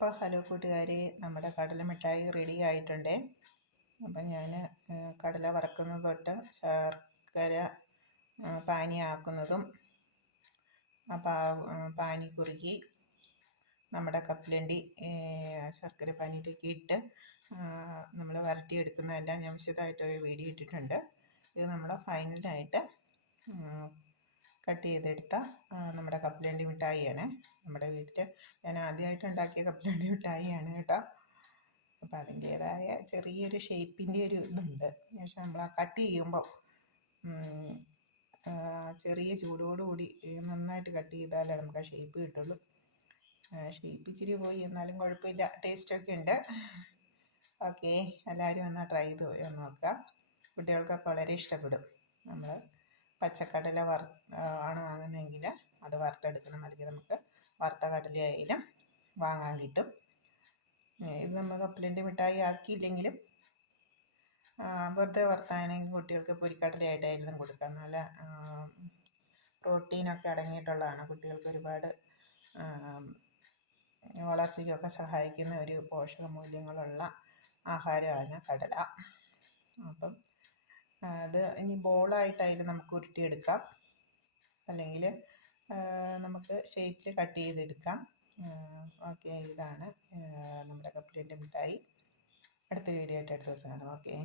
അപ്പോൾ ഹലോ കൂട്ടുകാരെ, നമ്മുടെ കടല മിഠായി റെഡി ആയിട്ടുണ്ട്. അപ്പം ഞാൻ കടല വറക്കുന്നത് തൊട്ട് ശർക്കര പാനിയാക്കുന്നതും പാനി കുറുക്കി നമ്മുടെ കപ്പലണ്ടി ശർക്കര പാനിയിലേക്ക് ഇട്ട് നമ്മൾ വരട്ടിയെടുക്കുന്നതെല്ലാം ഞാൻ വിശദമായിട്ടൊരു വീഡിയോ ഇട്ടിട്ടുണ്ട്. ഇത് നമ്മൾ ഫൈനലായിട്ട് കട്ട് ചെയ്തെടുത്ത നമ്മുടെ കപ്പലണ്ടി മിഠായിയാണ്. നമ്മുടെ വീട്ടിൽ ഞാൻ ആദ്യമായിട്ട് ഉണ്ടാക്കിയ കപ്പലണ്ടി മിഠായിയാണ് കേട്ടോ. അപ്പം അതിൻ്റേതായ ചെറിയൊരു ഷേപ്പിൻ്റെ ഒരു ഇതുണ്ട്. പക്ഷെ നമ്മൾ ആ കട്ട് ചെയ്യുമ്പോൾ ചെറിയ ചൂടോടുകൂടി നന്നായിട്ട് കട്ട് ചെയ്താലേ നമുക്ക് ആ ഷേപ്പ് കിട്ടുള്ളൂ. ഷേപ്പ് ഇച്ചിരി പോയി, എന്നാലും കുഴപ്പമില്ല, ടേസ്റ്റൊക്കെ ഉണ്ട്. ഓക്കെ, എല്ലാവരും ഒന്ന് ട്രൈ ചെയ്ത് നോക്കുക. കുട്ടികൾക്കൊക്കെ വളരെ ഇഷ്ടപ്പെടും. നമ്മൾ പച്ചക്കടല ആണ് വാങ്ങുന്നതെങ്കിൽ അത് വറുത്തെടുക്കണം, അല്ലെങ്കിൽ നമുക്ക് വറുത്ത കടലയായാലും വാങ്ങാൻ കിട്ടും. ഇത് നമ്മൾ കപ്പലണ്ടി മിഠായി ആക്കിയില്ലെങ്കിലും വെറുതെ വറുത്താണെങ്കിൽ കുട്ടികൾക്ക് പൊരിക്കടലയായിട്ടായാലും കൊടുക്കാം. നല്ല പ്രോട്ടീനൊക്കെ അടങ്ങിയിട്ടുള്ളതാണ്. കുട്ടികൾക്ക് ഒരുപാട് വളർച്ചയ്ക്കൊക്കെ സഹായിക്കുന്ന ഒരു പോഷക മൂല്യങ്ങളുള്ള ആഹാരമാണ് കടല. അപ്പം അത് ഇനി ബോളായിട്ടായാലും നമുക്ക് ഉരുട്ടിയെടുക്കാം, അല്ലെങ്കിൽ നമുക്ക് ഷേപ്പിൽ കട്ട് ചെയ്തെടുക്കാം. ഓക്കെ, ഇതാണ് നമ്മുടെ കപ്പലണ്ടി മിഠായി. അടുത്ത വീഡിയോ ആയിട്ട് അടുത്ത ദിവസം കാണാം. ഓക്കെ.